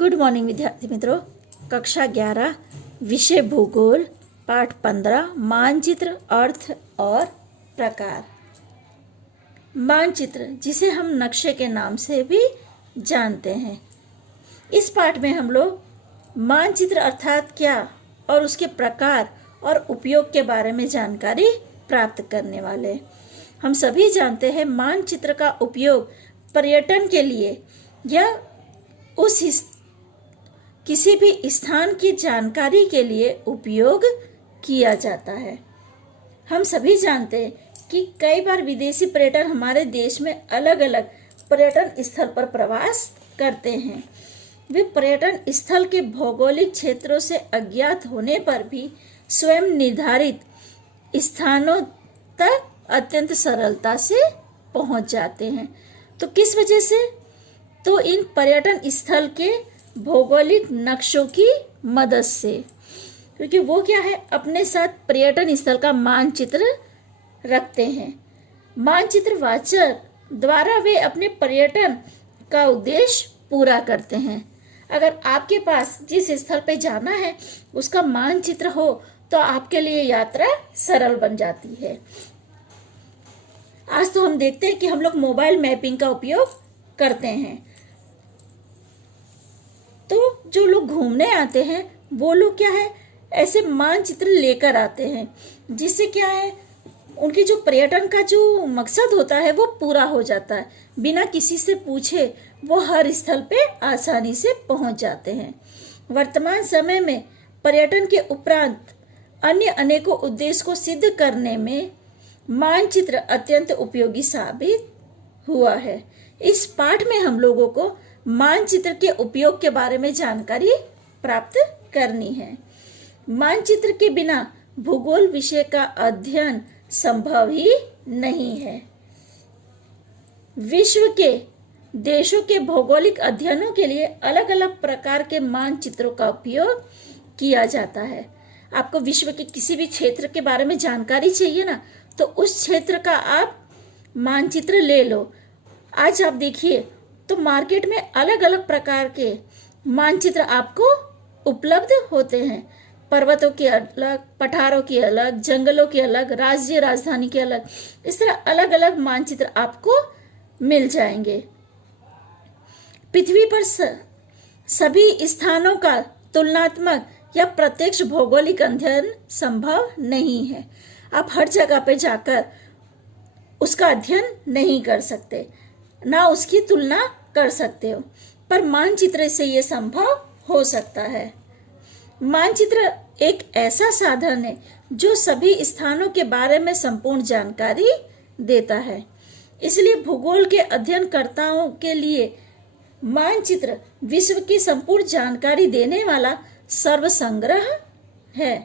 Good morning विद्यार्थी मित्रों। कक्षा 11 विषय भूगोल पाठ 15 मानचित्र अर्थ और प्रकार। मानचित्र जिसे हम नक्शे के नाम से भी जानते हैं। इस पाठ में हम लोग मानचित्र अर्थात क्या और उसके प्रकार और उपयोग के बारे में जानकारी प्राप्त करने वाले। हम सभी जानते हैं मानचित्र का उपयोग पर्यटन के लिए या किसी भी स्थान की जानकारी के लिए उपयोग किया जाता है। हम सभी जानते हैं कि कई बार विदेशी पर्यटन हमारे देश में अलग अलग पर्यटन स्थल पर प्रवास करते हैं। वे पर्यटन स्थल के भौगोलिक क्षेत्रों से अज्ञात होने पर भी स्वयं निर्धारित स्थानों तक अत्यंत सरलता से पहुंच जाते हैं। तो किस वजह से? तो इन पर्यटन स्थल के भौगोलिक नक्शों की मदद से, क्योंकि वो क्या है, अपने साथ पर्यटन स्थल का मानचित्र रखते हैं। मानचित्र वाचक द्वारा वे अपने पर्यटन का उद्देश्य पूरा करते हैं। अगर आपके पास जिस स्थल पे जाना है उसका मानचित्र हो तो आपके लिए यात्रा सरल बन जाती है। आज तो हम देखते हैं कि हम लोग मोबाइल मैपिंग का उपयोग करते हैं। तो जो लोग घूमने आते हैं वो लोग क्या है, ऐसे मानचित्र लेकर आते हैं, जिससे क्या है, उनकी जो पर्यटन का जो मकसद होता है वो पूरा हो जाता है। बिना किसी से पूछे वो हर स्थल पे आसानी से पहुंच जाते हैं। वर्तमान समय में पर्यटन के उपरांत अन्य अनेकों उद्देश्य को सिद्ध करने में मानचित्र अत्यंत उपयोगी साबित हुआ है। इस पाठ में हम लोगों को मानचित्र के उपयोग के बारे में जानकारी प्राप्त करनी है। मानचित्र के बिना भूगोल विषय का अध्ययन संभव ही नहीं है। विश्व के देशों के भौगोलिक अध्ययनों के लिए अलग अलग प्रकार के मानचित्रों का उपयोग किया जाता है। आपको विश्व के किसी भी क्षेत्र के बारे में जानकारी चाहिए ना, तो उस क्षेत्र का आप मानचित्र ले लो। आज आप देखिए तो मार्केट में अलग अलग प्रकार के मानचित्र आपको उपलब्ध होते हैं। पर्वतों के अलग, पठारों के अलग, जंगलों के अलग, राज्य राजधानी के अलग, इस तरह अलग अलग मानचित्र आपको मिल जाएंगे। पृथ्वी पर सभी स्थानों का तुलनात्मक या प्रत्यक्ष भौगोलिक अध्ययन संभव नहीं है। आप हर जगह पे जाकर उसका अध्ययन नहीं कर सकते, ना उसकी तुलना कर सकते हो, पर मानचित्र से ये संभव हो सकता है। मानचित्र एक ऐसा साधन है जो सभी स्थानों के बारे में संपूर्ण जानकारी देता है। इसलिए भूगोल के अध्ययनकर्ताओं के लिए मानचित्र विश्व की संपूर्ण जानकारी देने वाला सर्वसंग्रह है।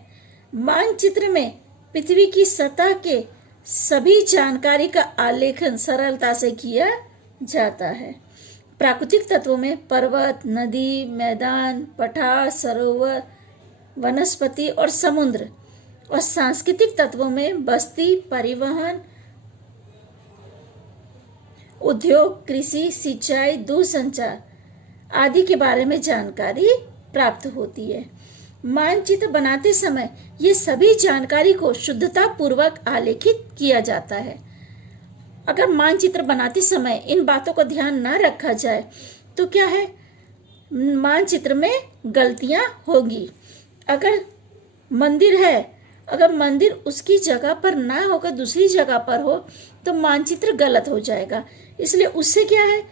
मानचित्र में पृथ्वी की सतह के सभी जानकारी का आलेखन सरलता से किया जाता है। प्राकृतिक तत्वों में पर्वत, नदी, मैदान, पठार, सरोवर, वनस्पति और समुद्र, और सांस्कृतिक तत्वों में बस्ती, परिवहन, उद्योग, कृषि, सिंचाई, दूरसंचार आदि के बारे में जानकारी प्राप्त होती है। मानचित्र बनाते समय ये सभी जानकारी को शुद्धता पूर्वक आलेखित किया जाता है। अगर मानचित्र बनाते समय इन बातों का ध्यान न रखा जाए तो क्या है, मानचित्र में गलतियां होगी। अगर मंदिर है, अगर मंदिर उसकी जगह पर ना होकर दूसरी जगह पर हो तो मानचित्र गलत हो जाएगा। इसलिए उससे क्या है,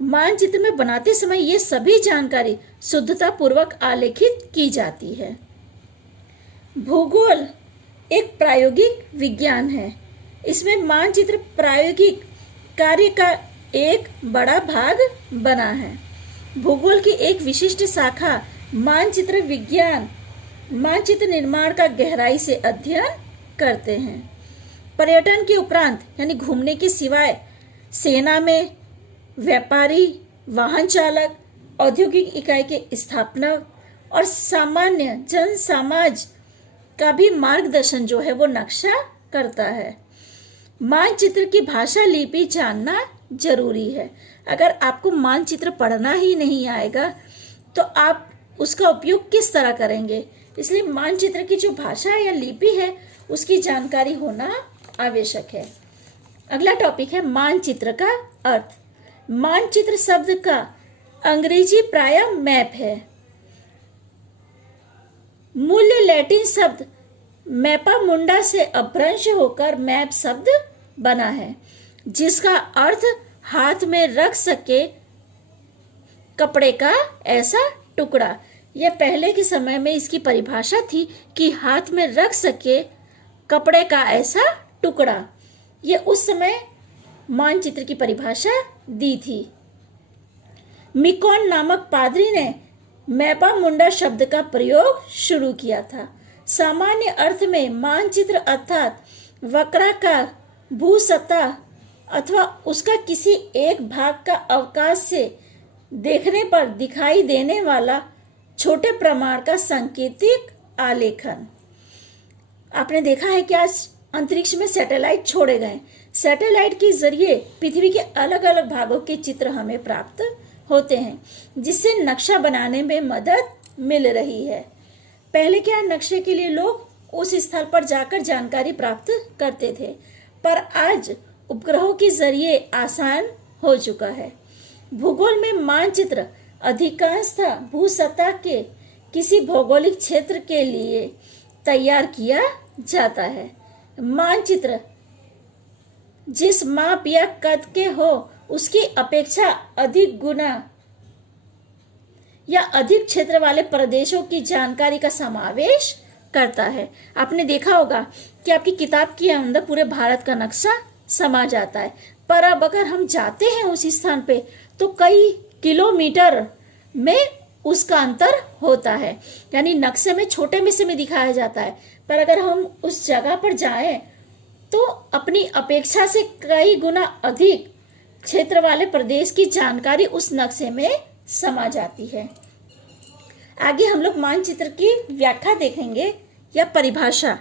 मानचित्र में बनाते समय ये सभी जानकारी शुद्धता पूर्वक आलेखित की जाती है। भूगोल एक प्रायोगिक विज्ञान है। इसमें मानचित्र प्रायोगिक कार्य का एक बड़ा भाग बना है। भूगोल की एक विशिष्ट शाखा मानचित्र विज्ञान मानचित्र निर्माण का गहराई से अध्ययन करते हैं। पर्यटन के उपरांत यानी घूमने के सिवाय सेना में व्यापारी, वाहन चालक, औद्योगिक इकाई के स्थापना और सामान्य जन समाज का भी मार्गदर्शन जो है वो नक्शा करता है। मानचित्र की भाषा लिपि जानना जरूरी है। अगर आपको मानचित्र पढ़ना ही नहीं आएगा तो आप उसका उपयोग किस तरह करेंगे। इसलिए मानचित्र की जो भाषा या लिपि है उसकी जानकारी होना आवश्यक है। अगला टॉपिक है मानचित्र का अर्थ। मानचित्र शब्द का अंग्रेजी प्रायः मैप है। मूल लैटिन शब्द मैपा मुंडा से अपभ्रंश होकर मैप शब्द बना है, जिसका अर्थ हाथ में रख सके कपड़े का ऐसा टुकड़ा। यह पहले के समय में इसकी परिभाषा थी कि हाथ में रख सके कपड़े का ऐसा टुकड़ा। यह उस समय मानचित्र की परिभाषा दी थी। मिकॉन नामक पादरी ने मैपा मुंडा शब्द का प्रयोग शुरू किया था। सामान्य अर्थ में मानचित्र अर्थात वक्राकार भूसतह अथवा उसका किसी एक भाग का अवकाश से देखने पर दिखाई देने वाला छोटे प्रमाण का सांकेतिक आलेखन। आपने देखा है कि आज अंतरिक्ष में सैटेलाइट छोड़े गए। सैटेलाइट के जरिए पृथ्वी के अलग अलग भागों के चित्र हमें प्राप्त होते हैं, जिससे नक्शा बनाने में मदद मिल रही है। पहले क्या नक्शे के लिए लोग उस स्थल पर जाकर जानकारी प्राप्त करते थे, पर आज उपग्रहों के जरिए आसान हो चुका है। भूगोल में मानचित्र अधिकांशतः भूसतह के किसी भौगोलिक क्षेत्र के लिए तैयार किया जाता है। मानचित्र जिस माप या कद के हो उसकी अपेक्षा अधिक गुना या अधिक क्षेत्र वाले प्रदेशों की जानकारी का समावेश करता है। आपने देखा होगा कि आपकी किताब के अंदर पूरे भारत का नक्शा समा जाता है, पर अब अगर हम जाते हैं उस स्थान पे तो कई किलोमीटर में उसका अंतर होता है। यानी नक्शे में छोटे में से में दिखाया जाता है, पर अगर हम उस जगह पर जाएं तो अपनी अपेक्षा से कई गुना अधिक क्षेत्र वाले प्रदेश की जानकारी उस नक्शे में समा जाती है। आगे हम लोग मानचित्र की व्याख्या देखेंगे या परिभाषा।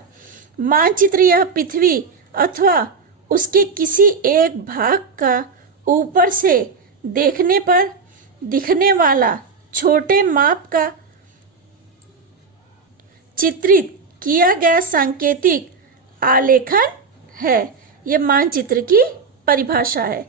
मानचित्र यह पृथ्वी अथवा उसके किसी एक भाग का ऊपर से देखने पर दिखने वाला छोटे माप का चित्रित किया गया सांकेतिक आलेखन है। यह मानचित्र की परिभाषा है।